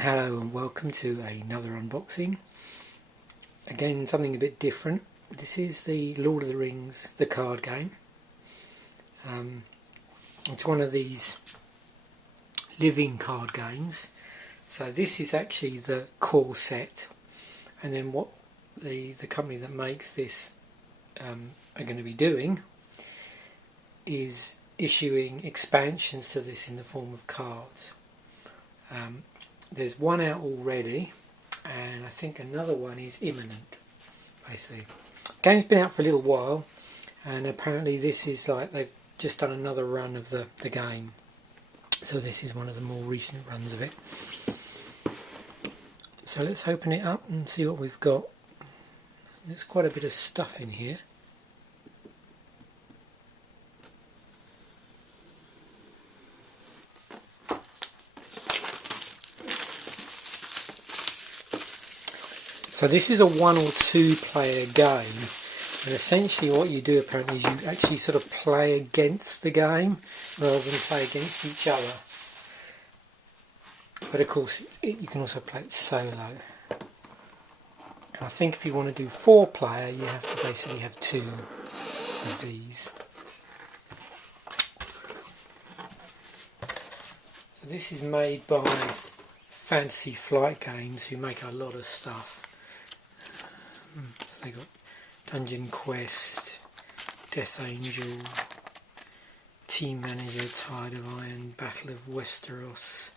Hello and welcome to another unboxing. Again, something a bit different. This is the Lord of the Rings, the card game. It's one of these living card games. So this is actually the core set, and then what the company that makes this are going to be doing is issuing expansions to this in the form of cards. There's one out already, and I think another one is imminent, basically. The game's been out for a little while, and apparently this is like they've just done another run of the game. So this is one of the more recent runs of it. So let's open it up and see what we've got. There's quite a bit of stuff in here. So this is a 1 or 2 player game, and essentially what you do apparently is you actually sort of play against the game rather than play against each other. But of course you can also play it solo. And I think if you want to do 4 player you have to basically have 2 of these. So this is made by Fantasy Flight Games, who make a lot of stuff. So they got Dungeon Quest, Death Angel, Team Manager, Tide of Iron, Battle of Westeros.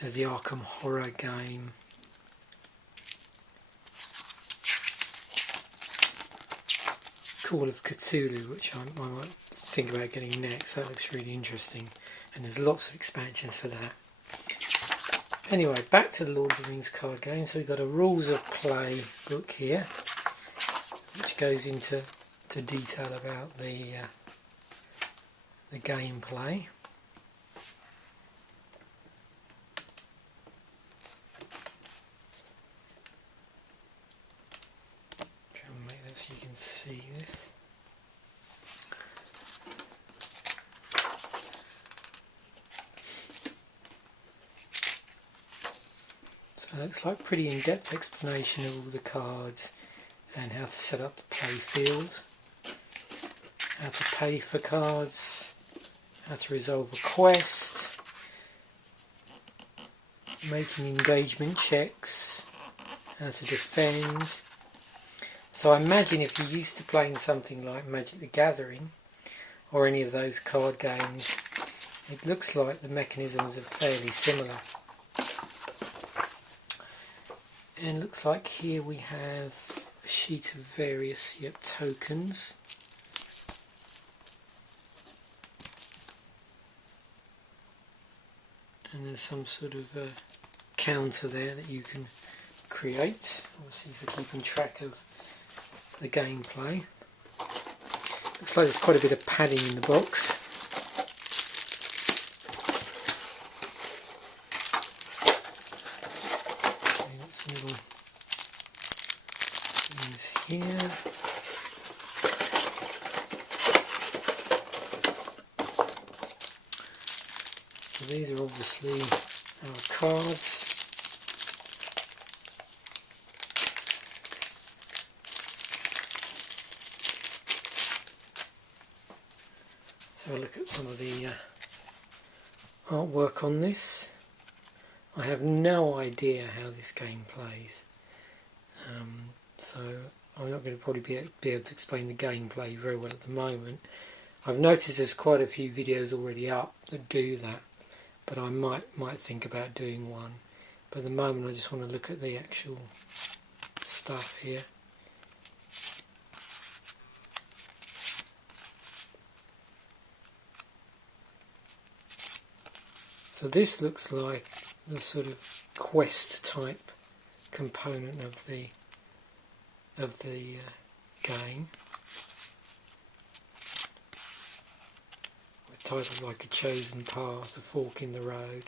There's the Arkham Horror game. Call of Cthulhu, which I might think about getting next. That looks really interesting, and there's lots of expansions for that. Anyway, back to the Lord of the Rings card game. So we've got a rules of play book here, which goes into detail about the gameplay. Try and make that so you can see this. So it looks like a pretty in-depth explanation of all the cards and how to set up the play field, how to pay for cards, how to resolve a quest, making engagement checks, how to defend. So I imagine if you're used to playing something like Magic the Gathering or any of those card games, it looks like the mechanisms are fairly similar. And looks like here we have a sheet of various tokens. And there's some sort of counter there that you can create, obviously for keeping track of the gameplay. Looks like there's quite a bit of padding in the box. Here. So these are obviously our cards. Have a look at some of the artwork on this. I have no idea how this game plays, so I'm not going to probably be able to explain the gameplay very well at the moment. I've noticed there's quite a few videos already up that do that, but I might think about doing one. But at the moment I just want to look at the actual stuff here. So this looks like the sort of quest type component of the game, with titles like A Chosen Path, A Fork in the Road.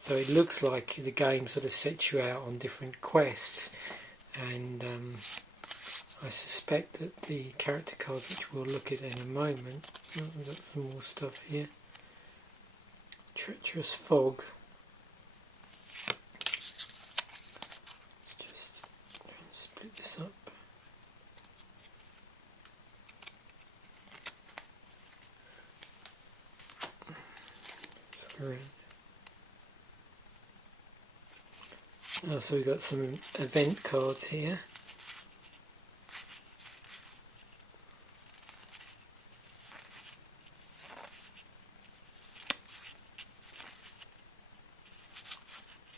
So it looks like the game sort of sets you out on different quests, and I suspect that the character cards, which we'll look at in a moment, we've got some more stuff here. treacherous fog. Just try and split this up. So we've got some event cards here.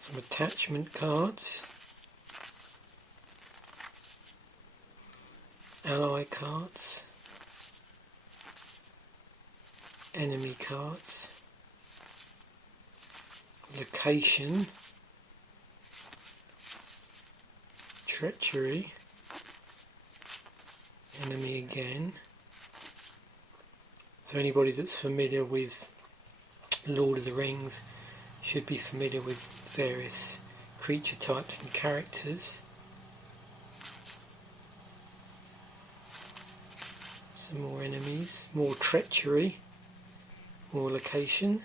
Some attachment cards. Ally cards. Enemy cards. Location. Treachery, enemy again. So anybody that's familiar with Lord of the Rings should be familiar with various creature types and characters. Some more enemies, more treachery, more location.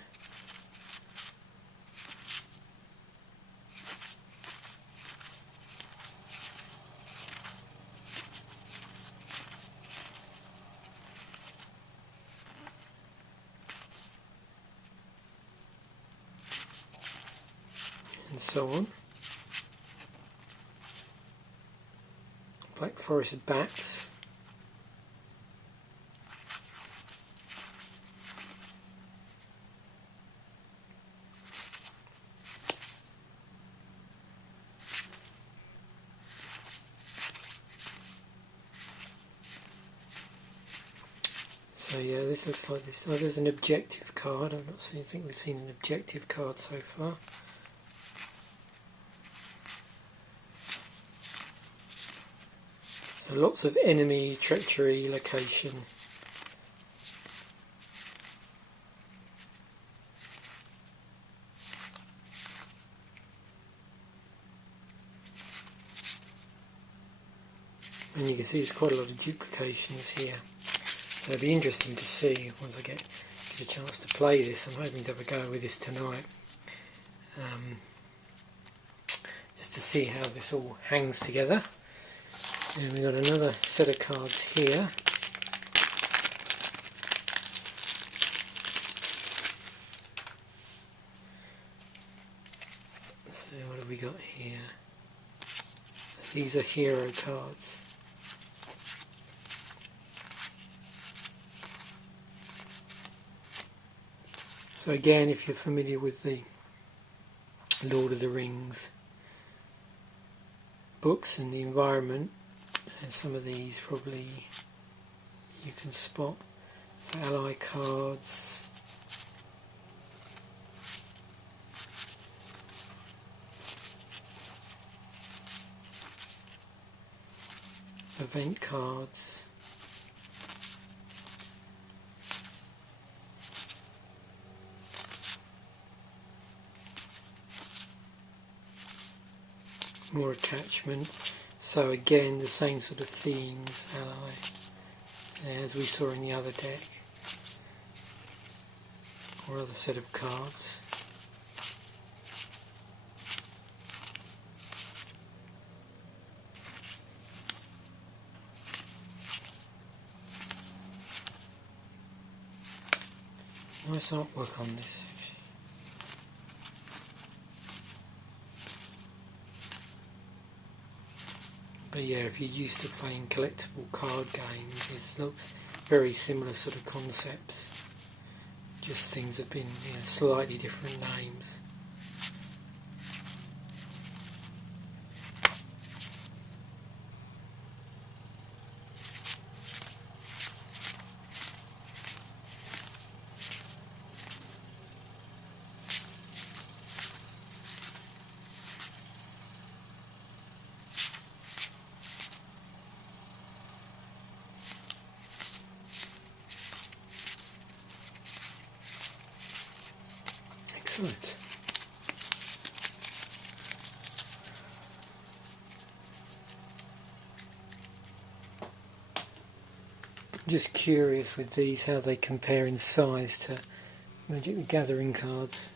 And so on. Black forest bats. So yeah, this looks like this. Oh, there's an objective card. I've not seen. I think we've seen an objective card so far. So lots of enemy, treachery, location. And you can see there's quite a lot of duplications here. So it'll be interesting to see once I get a chance to play this. I'm hoping to have a go with this tonight. Just to see how this all hangs together. And we've got another set of cards here. So what have we got here? These are hero cards. So again, if you're familiar with the Lord of the Rings books and the environment, and some of these probably you can spot. So ally cards, event cards, more attachment. So again, the same sort of themes, ally, as we saw in the other deck, or other set of cards. Nice artwork on this. But yeah, if you're used to playing collectible card games, this looks very similar sort of concepts. Just things have been, slightly different names. Excellent. I'm just curious with these how they compare in size to Magic the Gathering cards.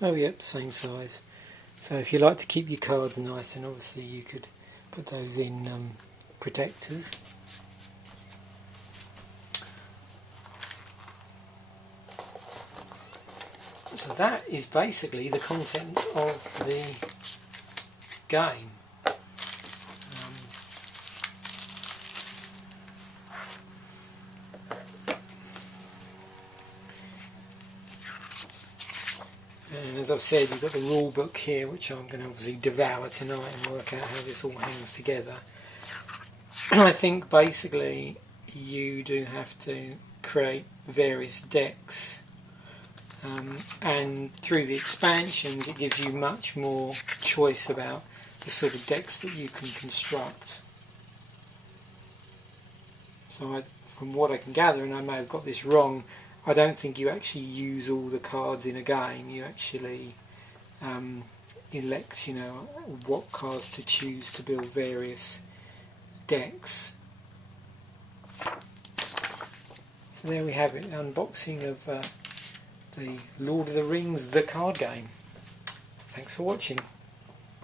Oh yep, same size. So if you like to keep your cards nice, then obviously you could put those in protectors. So that is basically the content of the game. And as I've said, you've got the rule book here, which I'm going to obviously devour tonight and work out how this all hangs together. I think basically you do have to create various decks, and through the expansions it gives you much more choice about the sort of decks that you can construct. So from what I can gather, and I may have got this wrong, I don't think you actually use all the cards in a game. You actually elect, what cards to choose to build various decks. So there we have it, unboxing of the Lord of the Rings, the card game. Thanks for watching.